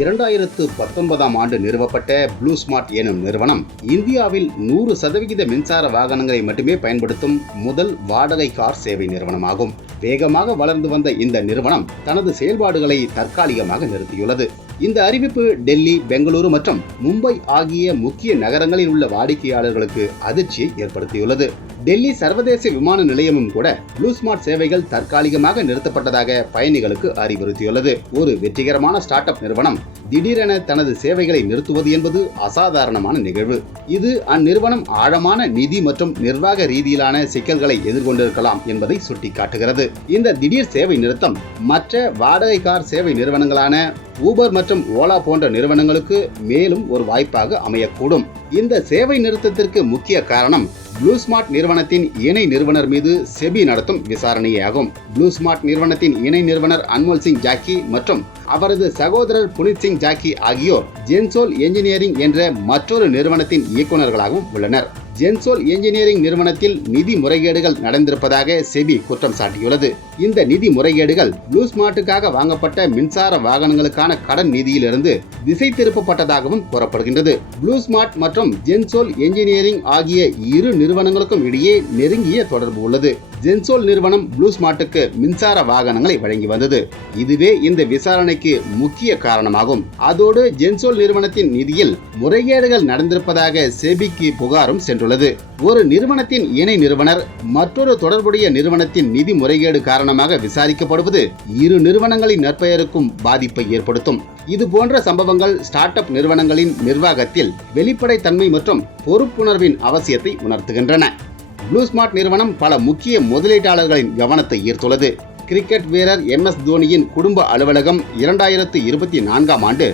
இரண்டாயிரத்து பத்தொன்பதாம் ஆண்டு நிறுவப்பட்ட ப்ளூ ஸ்மார்ட் எனும் நிறுவனம் இந்தியாவில் நூறு சதவிகித மின்சார வாகனங்களை மட்டுமே பயன்படுத்தும் முதல் வாடகை கார் சேவை நிறுவனமாகும். வேகமாக வளர்ந்து வந்த இந்த நிறுவனம் தனது செயல்பாடுகளை தற்காலிகமாக நிறுத்தியுள்ளது. இந்த அறிவிப்பு டெல்லி பெங்களூரு மற்றும் மும்பை ஆகிய முக்கிய நகரங்களில் உள்ள வாடிக்கையாளர்களுக்கு அதிர்ச்சியை ஏற்படுத்தியுள்ளது. டெல்லி சர்வதேச விமான நிலையமும் கூட ப்ளூ ஸ்மார்ட் சேவைகள் தற்காலிகமாக நிறுத்தப்பட்டதாக பயணிகளுக்கு அறிவுறுத்தியுள்ளது. ஒரு வெற்றிகரமான ஸ்டார்ட் அப் நிறுவனம் திடீரென தனது சேவைகளை நிறுத்துவது என்பது அசாதாரணமான நிகழ்வு. இது அந்நிறுவனம் ஆழமான நிதி மற்றும் நிர்வாக ரீதியிலான சிக்கல்களை எதிர்கொண்டிருக்கலாம் என்பதை சுட்டிக்காட்டுகிறது. இந்த திடீர் சேவை நிறுத்தம் மற்ற வாடகை கார் சேவை நிறுவனங்களான ஊபர் மற்றும் ஓலா போன்ற நிறுவனங்களுக்கு மேலும் ஒரு வாய்ப்பாக அமையக்கூடும். இந்த சேவை நிறுத்தத்திற்கு முக்கிய காரணம் ப்ளூ ஸ்மார்ட் நிறுவனத்தின் இணை நிறுவனர் மீது செபி நடத்தும் விசாரணையாகும். ப்ளூ ஸ்மார்ட் நிறுவனத்தின் இணை நிறுவனர் அன்மோல் சிங் ஜாக்கி மற்றும் அவரது சகோதரர் புனித் சிங் ஜாக்கி ஆகியோர் ஜென்சோல் என்ஜினியரிங் என்ற மற்றொரு நிறுவனத்தின் இயக்குநர்களாகவும் உள்ளனர். ஜென்சோல் இன்ஜினியரிங் நிறுவனத்தில் நிதி முறைகேடுகள் நடந்திருப்பதாக செபி குற்றம் சாட்டியுள்ளது. இந்த நிதி முறைகேடுகள் ப்ளூ ஸ்மார்ட்டுக்காக வாங்கப்பட்ட மின்சார வாகனங்களுக்கான கடன் நிதியிலிருந்து திசை திருப்பப்பட்டதாகவும் கூறப்படுகின்றது. ப்ளூ ஸ்மார்ட் மற்றும் ஜென்சோல் இன்ஜினியரிங் ஆகிய இரு நிறுவனங்களுக்கும் இடையே நெருங்கிய தொடர்பு உள்ளது. ஜென்சோல் நிறுவனம் ப்ளூ ஸ்மார்ட்டுக்கு மின்சார வாகனங்களை வழங்கி வந்தது. இதுவே இந்த விசாரணைக்கு முக்கிய காரணமாகும். அதோடு ஜென்சோல் நிறுவனத்தின் நிதியில் முறைகேடுகள் நடந்திருப்பதாக செபிக்கு புகாரும் சென்றுள்ளது. ஒரு நிறுவனத்தின் இணை நிறுவனர் மற்றொரு தொடர்புடைய நிறுவனத்தின் நிதி முறைகேடு காரணமாக விசாரிக்கப்படுவது இரு நிறுவனங்களின் நற்பெயருக்கும் பாதிப்பை ஏற்படுத்தும். இது போன்ற சம்பவங்கள் ஸ்டார்ட் அப் நிறுவனங்களின் நிர்வாகத்தில் வெளிப்படைத்தன்மை மற்றும் பொறுப்புணர்வின் அவசியத்தை உணர்த்துகின்றன. ப்ளூ ஸ்மார்ட் நிறுவனம் பல முக்கிய முதலீட்டாளர்களின் கவனத்தை ஈர்த்துள்ளது. கிரிக்கெட் வீரர் எம் எஸ் தோனியின் குடும்ப அலுவலகம் இரண்டாயிரத்து இருபத்தி நான்காம் ஆண்டு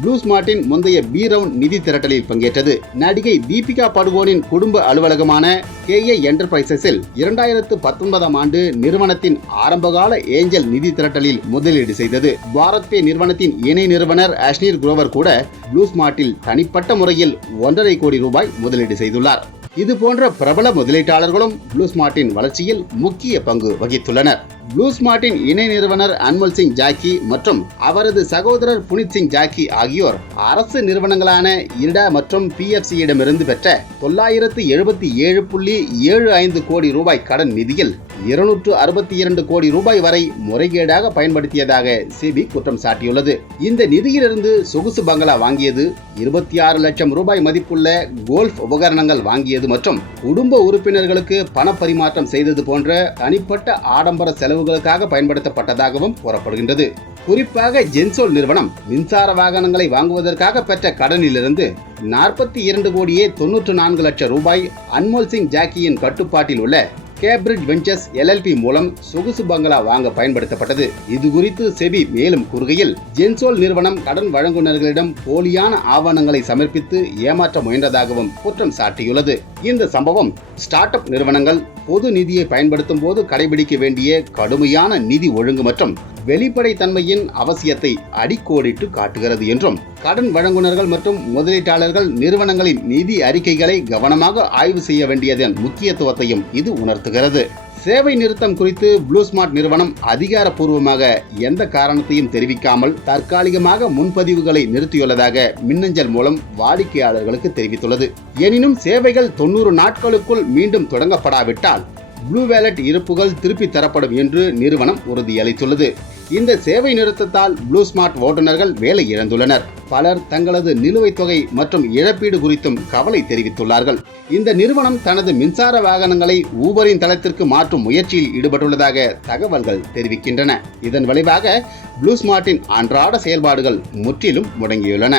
ப்ளூ ஸ்மார்ட்டின் முந்தைய பி ரவுண்ட் நிதி திரட்டலில் பங்கேற்றது. நடிகை தீபிகா படுகோனின் குடும்ப அலுவலகமான கேஏ என்டர்பிரைசஸில் இரண்டாயிரத்து பத்தொன்பதாம் ஆண்டு நிறுவனத்தின் ஆரம்பகால ஏஞ்சல் நிதி திரட்டலில் முதலீடு செய்தது. பாரத் பே நிறுவனத்தின் இணை நிறுவனர் அஷ்னீர் குரோவர் கூட ப்ளூ ஸ்மார்ட்டில் தனிப்பட்ட முறையில் ஒன்றரை கோடி ரூபாய் முதலீடு செய்துள்ளார். இது போன்ற பிரபல முதலீட்டாளர்களும் ப்ளூ ஸ்மார்ட்டின் வளர்ச்சியில் முக்கிய பங்கு வகித்துள்ளனர். ப்ளூஸ் மார்ட்டின் இணை நிறுவனர் அன்மல் சிங் ஜாக்கி மற்றும் அவரது சகோதரர் புனித் சிங் ஜாக்கி ஆகியோர் அரசு நிறுவனங்களான இர்டா மற்றும் பிஎஃப்சியிடமிருந்து பெற்ற தொள்ளாயிரத்து எழுபத்தி ஏழு புள்ளி ஏழு ஐந்து கோடி ரூபாய் கடன் நிதியில் இருநூற்று அறுபத்தி இரண்டு கோடி ரூபாய் வரை முறைகேடாக பயன்படுத்தியதாக சிபி குற்றம் சாட்டியுள்ளது. இந்த நிதியிலிருந்து சொகுசு பங்களா வாங்கியது இருபத்தி ஆறு லட்சம் ரூபாய் மதிப்புள்ள கோல்ஃப் உபகரணங்கள் வாங்கியது மற்றும் குடும்ப உறுப்பினர்களுக்கு பண பரிமாற்றம் செய்தது போன்ற தனிப்பட்ட ஆடம்பர செலவு செலவுகளுக்காக பயன்படுத்தப்பட்டதாகவும் கூறப்படுகின்றது. குறிப்பாக ஜென்சோல் நிறுவனம் மின்சார வாகனங்களை வாங்குவதற்காக பெற்ற கடனிலிருந்து நாற்பத்தி இரண்டு கோடியே தொன்னூற்று நான்கு லட்சம் ரூபாய் அன்மோல் சிங் ஜாக்கியின் கட்டுப்பாட்டில் உள்ள கேப்ரிட் வெஞ்சர்ஸ் எல்எல்பி மூலம் சொகுசு பங்களா வாங்க பயன்படுத்தப்பட்டது. இது குறித்து செபி மேலும் கூறுகையில் ஜென்சோல் நிறுவனம் கடன் வழங்குநர்களிடம் போலியான ஆவணங்களை சமர்ப்பித்து ஏமாற்ற முயன்றதாகவும் குற்றம் சாட்டியுள்ளது. இந்த சம்பவம் ஸ்டார்ட் அப் நிறுவனங்கள் பொது நிதியை பயன்படுத்தும் போது கடைபிடிக்க வேண்டிய கடுமையான நிதி ஒழுங்கு மற்றும் வெளிப்படைத்தன்மையின் அவசியத்தை அடிக்கோடிட்டு காட்டுகிறது என்றும் கடன் வழங்குனர்கள் மற்றும் முதலீட்டாளர்கள் நிறுவனங்களின் நிதி அறிக்கைகளை கவனமாக ஆய்வு செய்ய வேண்டியதன் முக்கியத்துவத்தையும் இது உணர்த்துகிறது. சேவை நிறுத்தம் குறித்து ப்ளூ ஸ்மார்ட் நிறுவனம் அதிகாரப்பூர்வமாக எந்த காரணத்தையும் தெரிவிக்காமல் தற்காலிகமாக முன்பதிவுகளை நிறுத்தியுள்ளதாக மின்னஞ்சல் மூலம் வாடிக்கையாளர்களுக்கு தெரிவித்துள்ளது. எனினும் சேவைகள் தொண்ணூறு நாட்களுக்குள் மீண்டும் தொடங்கப்படாவிட்டால் ப்ளூ வேலட் இருப்புகள் திருப்பி தரப்படும் என்று நிறுவனம் உறுதியளித்துள்ளது. இந்த சேவை நிறுத்தத்தால் ப்ளூ ஸ்மார்ட் ஓட்டுநர்கள் வேலை இழந்துள்ளனர். பலர் தங்களது நிலுவைத் தொகை மற்றும் இழப்பீடு குறித்தும் கவலை தெரிவித்துள்ளார்கள். இந்த நிறுவனம் தனது மின்சார வாகனங்களை ஊபரின் தளத்திற்கு மாற்றும் முயற்சியில் ஈடுபட்டுள்ளதாக தகவல்கள் தெரிவிக்கின்றன. இதன் விளைவாக ப்ளூ ஸ்மார்ட்டின் அன்றாட செயல்பாடுகள் முற்றிலும் முடங்கியுள்ளன.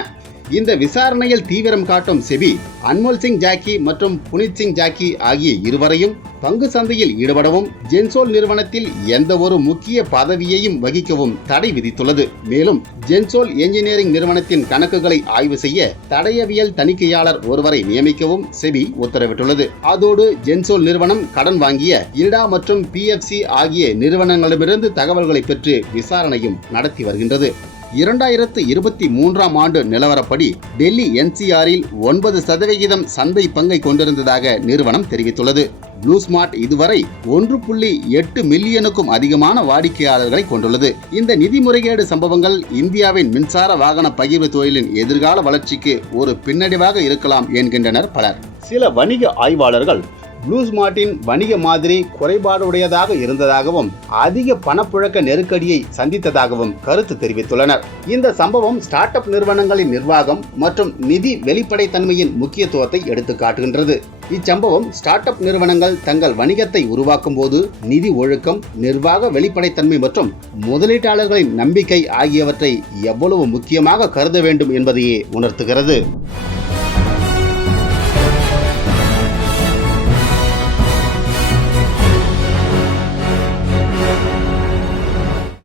இந்த விசாரணையில் தீவிரம் காட்டும் செபி அன்மோல் சிங் ஜாக்கி மற்றும் புனித் சிங் ஜாக்கி ஆகிய இருவரையும் பங்கு சந்தையில் ஈடுபடவும் ஜென்சோல் நிறுவனத்தில் எந்த ஒரு முக்கிய பதவியையும் வகிக்கவும் தடை விதித்துள்ளது. மேலும் ஜென்சோல் என்ஜினியரிங் நிறுவனத்தின் கணக்குகளை ஆய்வு செய்ய தடயவியல் தணிக்கையாளர் ஒருவரை நியமிக்கவும் செபி உத்தரவிட்டுள்ளது. அதோடு ஜென்சோல் நிறுவனம் கடன் வாங்கிய இரிடா மற்றும் பிஎஃப்சி ஆகிய நிறுவனங்களிடமிருந்து தகவல்களை பெற்று விசாரணையும் நடத்தி வருகின்றது. இரண்டாயிரத்து இருபத்தி மூன்றாம் ஆண்டு நிலவரப்படி டெல்லி என்சிஆரில் ஒன்பது சதவிகிதம் சந்தை பங்கை கொண்டிருந்ததாக நிறுவனம் தெரிவித்துள்ளது. ப்ளூ ஸ்மார்ட் இதுவரை ஒன்று புள்ளி எட்டு மில்லியனுக்கும் அதிகமான வாடிக்கையாளர்களை கொண்டுள்ளது. இந்த நிதி முறைகேடு சம்பவங்கள் இந்தியாவின் மின்சார வாகன பகிர்வு தொழிலின் எதிர்கால வளர்ச்சிக்கு ஒரு பின்னடைவாக இருக்கலாம் என்கின்றனர் பலர். சில வணிக ஆய்வாளர்கள் ப்ளூஸ் மார்ட்டின் வணிக மாதிரி குறைபாடுடையதாக இருந்ததாகவும் அதிக பணப்புழக்க நெருக்கடியை சந்தித்ததாகவும் கருத்து தெரிவித்துள்ளனர். இந்த சம்பவம் ஸ்டார்ட் அப் நிறுவனங்களின் நிர்வாகம் மற்றும் நிதி வெளிப்படைத்தன்மையின் முக்கியத்துவத்தை எடுத்து காட்டுகின்றது இச்சம்பவம் ஸ்டார்ட் அப் நிறுவனங்கள் தங்கள் வணிகத்தை உருவாக்கும் போது நிதி ஒழுக்கம் நிர்வாக வெளிப்படைத்தன்மை மற்றும் முதலீட்டாளர்களின் நம்பிக்கை ஆகியவற்றை எவ்வளவு முக்கியமாக கருத வேண்டும் என்பதையே உணர்த்துகிறது.